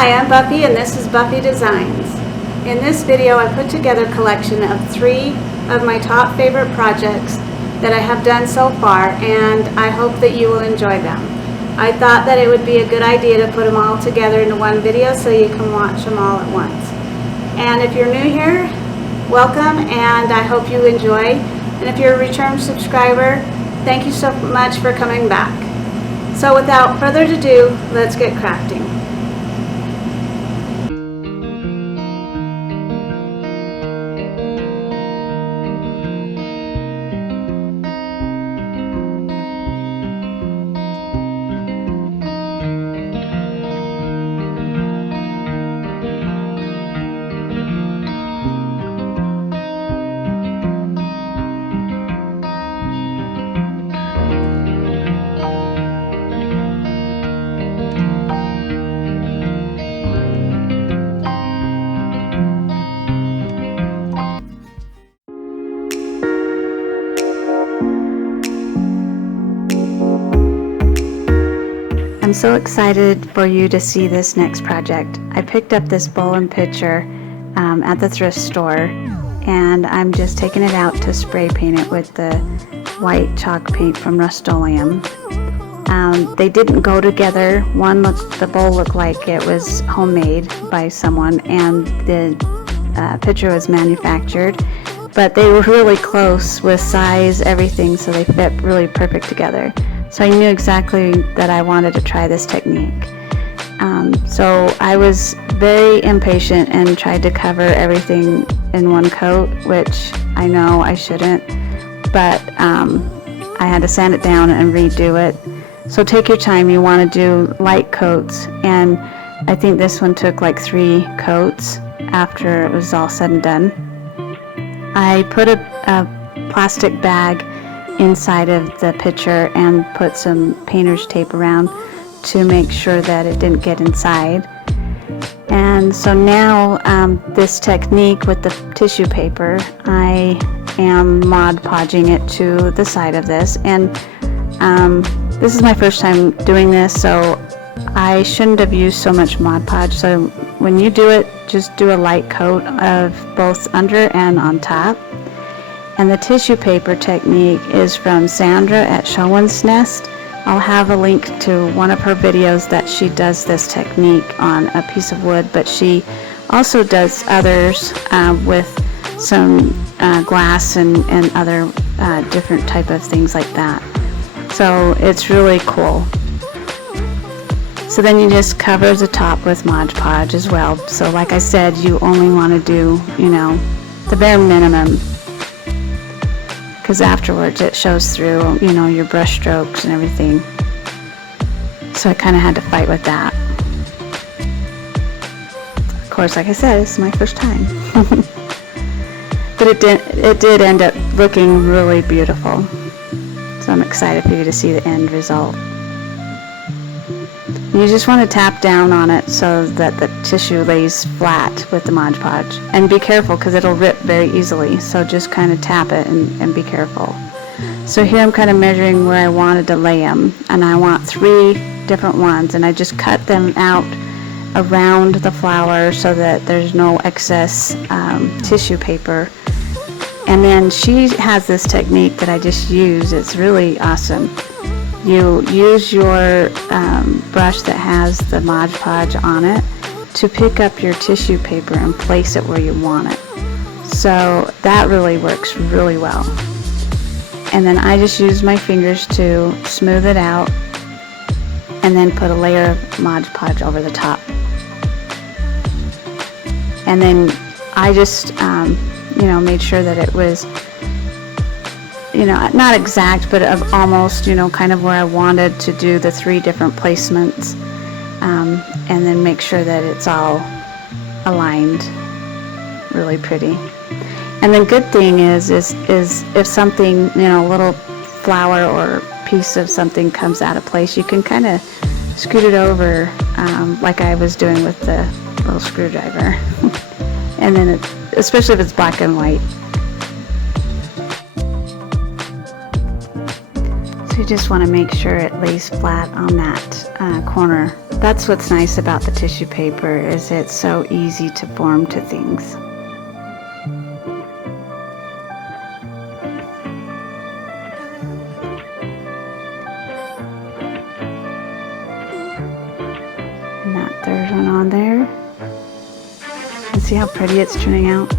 Hi, I'm Buffy and this is Buffy Designs. In this video I put together a collection of 3 of my top favorite projects that I have done so far, and I hope that you will enjoy them. I thought that it would be a good idea to put them all together into one video so you can watch them all at once. And if you're new here, welcome, and I hope you enjoy. And if you're a return subscriber, thank you so much for coming back. So without further ado, let's get crafting. I'm so excited for you to see this next project. I picked up this bowl and pitcher at the thrift store, and I'm just taking it out to spray paint it with the white chalk paint from Rust-Oleum. They didn't go together. The bowl looked like it was homemade by someone, and the pitcher was manufactured, but they were really close with size, everything, so they fit really perfect together. So I knew exactly that I wanted to try this technique. So I was very impatient and tried to cover everything in one coat, which I know I shouldn't, but I had to sand it down and redo it. So take your time. You want to do light coats, and I think this one took like 3 coats after it was all said and done. I put a plastic bag inside of the pitcher and put some painter's tape around to make sure that it didn't get inside. And so now this technique with the tissue paper, I am Mod Podging it to the side of this, and this is my first time doing this, so I shouldn't have used so much Mod Podge. So when you do it, just do a light coat of both under and on top. And the tissue paper technique is from Sandra at Schwowin's Nest. I'll have a link to one of her videos that she does this technique on a piece of wood, but she also does others with some glass and other different type of things like that. So it's really cool. So then you just cover the top with Mod Podge as well. So like I said, you only want to do, the bare minimum, because afterwards it shows through, your brush strokes and everything. So I kind of had to fight with that. Of course, like I said, it's my first time. But it did end up looking really beautiful. So I'm excited for you to see the end result. You just want to tap down on it so that the tissue lays flat with the Mod Podge. And be careful because it'll rip very easily, so just kind of tap it and be careful. So here I'm kind of measuring where I wanted to lay them, and I want 3 different ones, and I just cut them out around the flower so that there's no excess tissue paper. And then she has this technique that I just use. It's really awesome. You use your brush that has the Mod Podge on it to pick up your tissue paper and place it where you want it. So that really works really well. And then I just use my fingers to smooth it out and then put a layer of Mod Podge over the top. And then I just made sure that it was not exact, but of almost, kind of where I wanted to do the 3 different placements, and then make sure that it's all aligned really pretty. And the good thing is if something, a little flower or piece of something comes out of place, you can kind of scoot it over, like I was doing with the little screwdriver. And then especially if it's black and white. So you just want to make sure it lays flat on that corner That's what's nice about the tissue paper, is it's so easy to form to things. And that third one on there. And see how pretty it's turning out?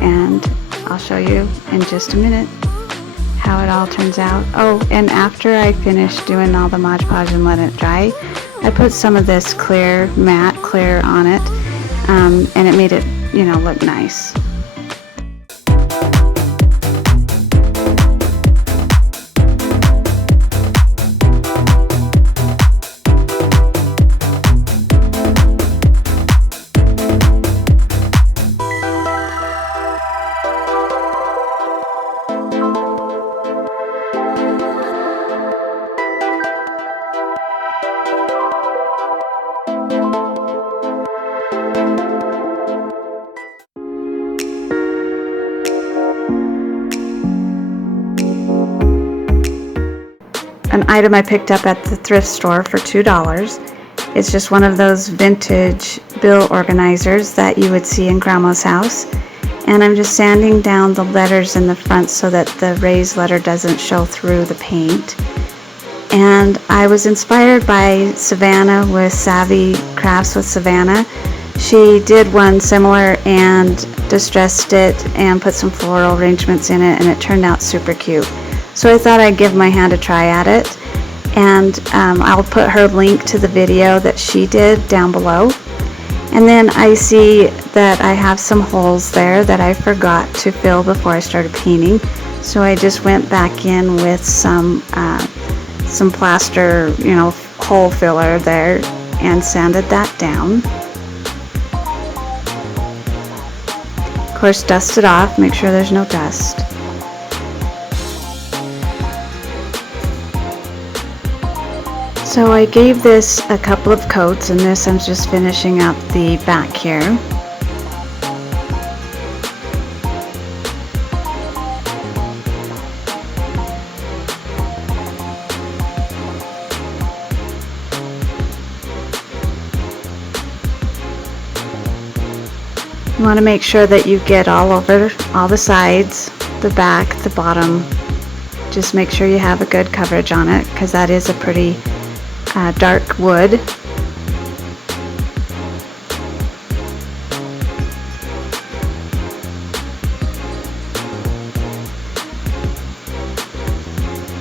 And I'll show you in just a minute how it all turns out. Oh, and after I finished doing all the Mod Podge and let it dry, I put some of this clear, matte clear on it, and it made it, you know, look nice. An item I picked up at the thrift store for $2. It's just one of those vintage bill organizers that you would see in Grandma's house. And I'm just sanding down the letters in the front so that the raised letter doesn't show through the paint. And I was inspired by Savanah with SavvyCraftsWithSavanah. She did one similar and distressed it and put some floral arrangements in it, and it turned out super cute. So I thought I'd give my hand a try at it, and I'll put her link to the video that she did down below. And then I see that I have some holes there that I forgot to fill before I started painting, so I just went back in with some plaster, you know, hole filler there, and sanded that down. Of course, dust it off, make sure there's no dust. So I gave this a couple of coats, and this I'm just finishing up the back here. You want to make sure that you get all over all the sides, the back, the bottom. Just make sure you have a good coverage on it, because that is a pretty dark wood.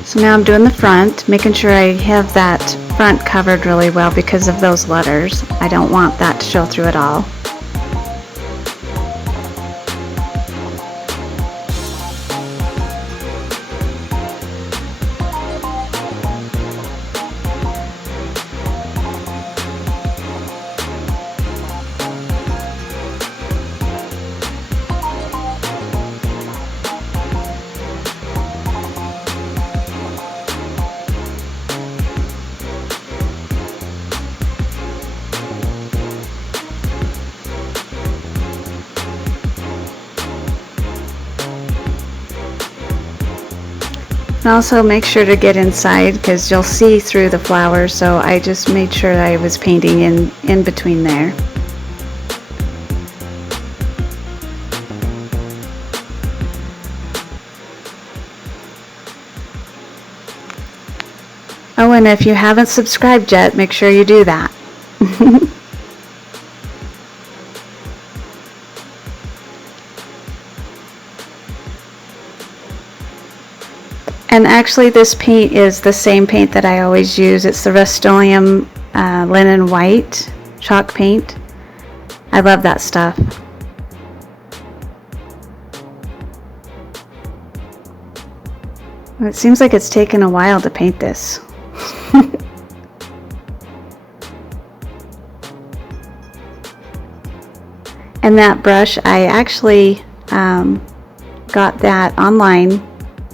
So now I'm doing the front, making sure I have that front covered really well because of those letters. I don't want that to show through at all. And also make sure to get inside, because you'll see through the flowers, so I just made sure I was painting in between there. Oh, and if you haven't subscribed yet, make sure you do that. And actually this paint is the same paint that I always use. It's the Rust-Oleum linen white chalk paint. I love that stuff. Well, it seems like it's taken a while to paint this. And that brush, I actually got that online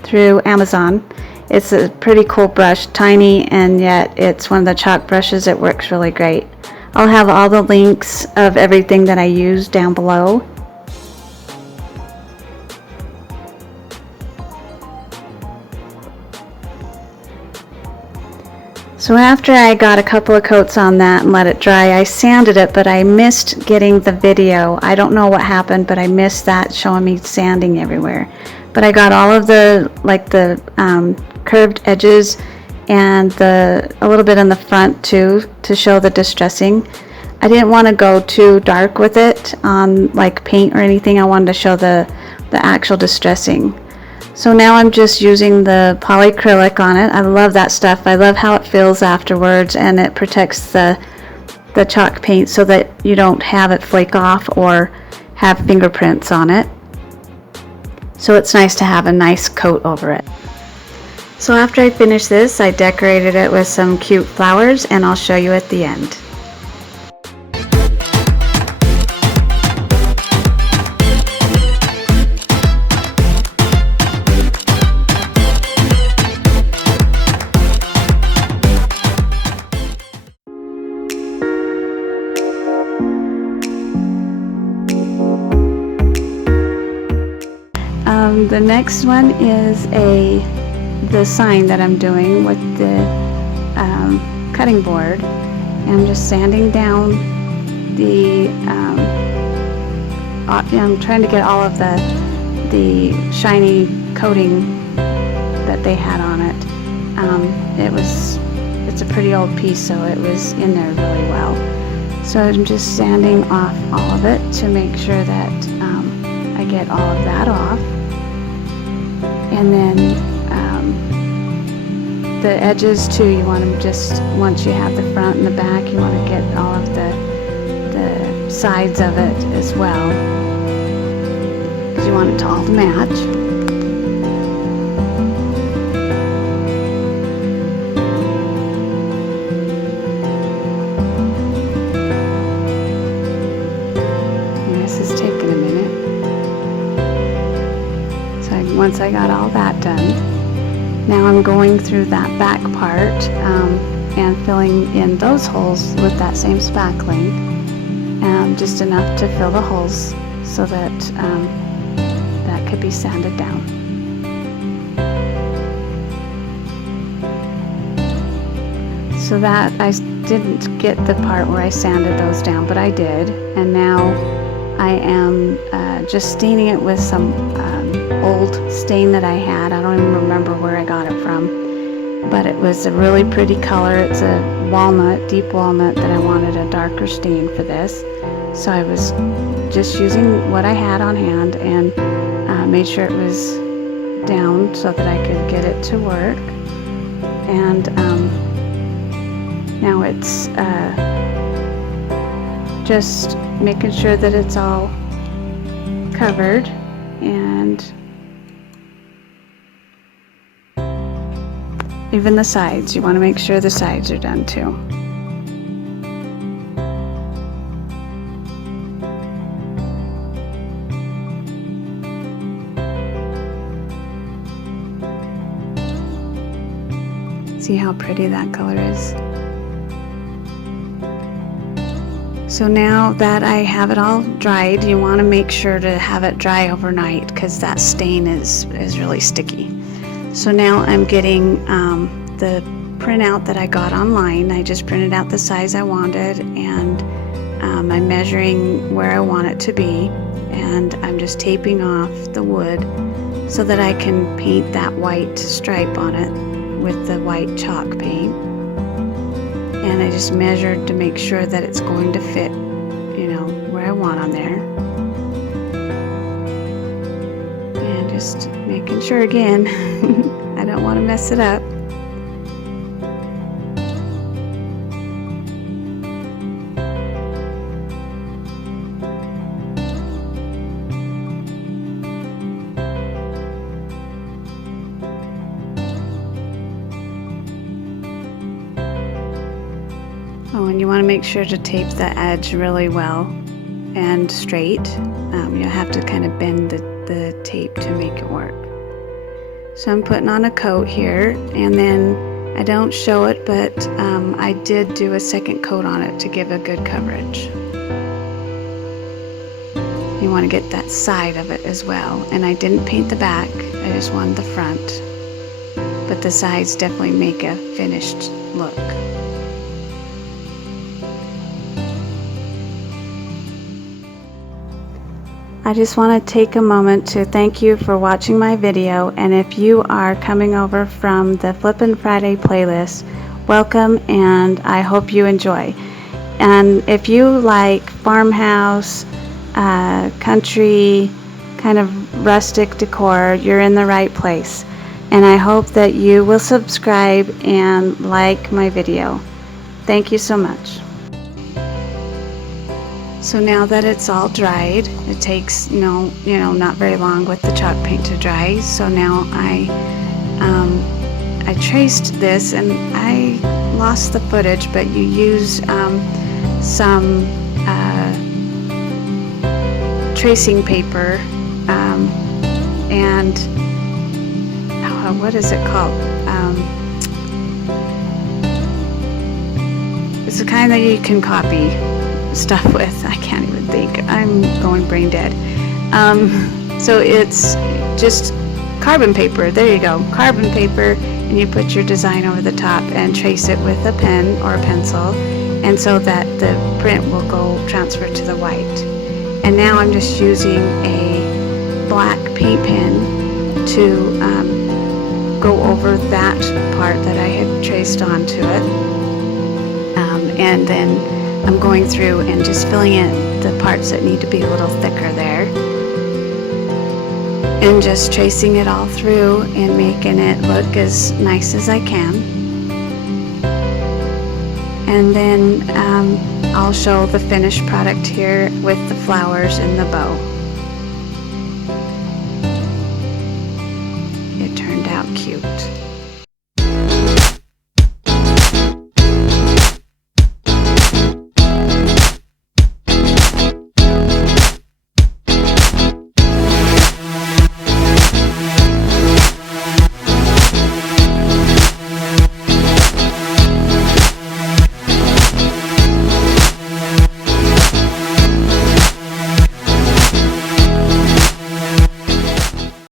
through Amazon. It's a pretty cool brush, tiny, and yet it's one of the chalk brushes. It works really great. I'll have all the links of everything that I use down below. So after I got a couple of coats on that and let it dry, I sanded it, but I missed getting the video. I don't know what happened, but I missed that showing me sanding everywhere. But I got all of the, like the curved edges and a little bit in the front too, to show the distressing. I didn't want to go too dark with it on like paint or anything. I wanted to show the actual distressing. So now I'm just using the polyacrylic on it. I love that stuff. I love how it feels afterwards, and it protects the chalk paint so that you don't have it flake off or have fingerprints on it. So it's nice to have a nice coat over it. So after I finish this, I decorated it with some cute flowers, and I'll show you at the end. The next one is the sign that I'm doing with the cutting board. And I'm just sanding down the, I'm trying to get all of the shiny coating that they had on it. It's a pretty old piece, so it was in there really well. So I'm just sanding off all of it to make sure that I get all of that off. And then the edges too, you want them just, once you have the front and the back, you want to get all of the sides of it as well, because you want it to all match. And this is taking a minute. Once I got all that done, now I'm going through that back part and filling in those holes with that same spackling, just enough to fill the holes so that that could be sanded down. So that I didn't get the part where I sanded those down, but I did, and now I am just staining it with some old stain that I had. I don't even remember where I got it from, but it was a really pretty color. It's a walnut, deep walnut, that I wanted a darker stain for this. So I was just using what I had on hand and made sure it was down so that I could get it to work. And now it's just making sure that it's all covered, and even the sides, you want to make sure the sides are done too. See how pretty that color is? So now that I have it all dried, you want to make sure to have it dry overnight, because that stain is really sticky. So now I'm getting the printout that I got online. I just printed out the size I wanted, and I'm measuring where I want it to be, and I'm just taping off the wood so that I can paint that white stripe on it with the white chalk paint. And I just measured to make sure that it's going to fit, you know, where I want on there. And just making sure again, I don't want to mess it up. Oh, and you want to make sure to tape the edge really well and straight. You have to kind of bend the tape to make it work. So I'm putting on a coat here, and then I don't show it, but I did do a second coat on it to give a good coverage. You want to get that side of it as well, and I didn't paint the back, I just wanted the front. but the sides definitely make a finished look. I just want to take a moment to thank you for watching my video, and if you are coming over from the Flippin Friday playlist, welcome, and I hope you enjoy. And if you like farmhouse, country, kind of rustic decor, you're in the right place. And I hope that you will subscribe and like my video. Thank you so much. So now that it's all dried, it takes not very long with the chalk paint to dry. So now I traced this, and I lost the footage, but you use some tracing paper and what is it called? It's the kind that you can copy stuff with. I can't even think. I'm going brain dead. So it's just carbon paper. There you go, carbon paper, and you put your design over the top and trace it with a pen or a pencil, and so that the print will go transfer to the white. And now I'm just using a black paint pen to go over that part that I had traced onto it, and then I'm going through and just filling in the parts that need to be a little thicker there, and just tracing it all through and making it look as nice as I can. And then I'll show the finished product here with the flowers and the bow. It turned out cute.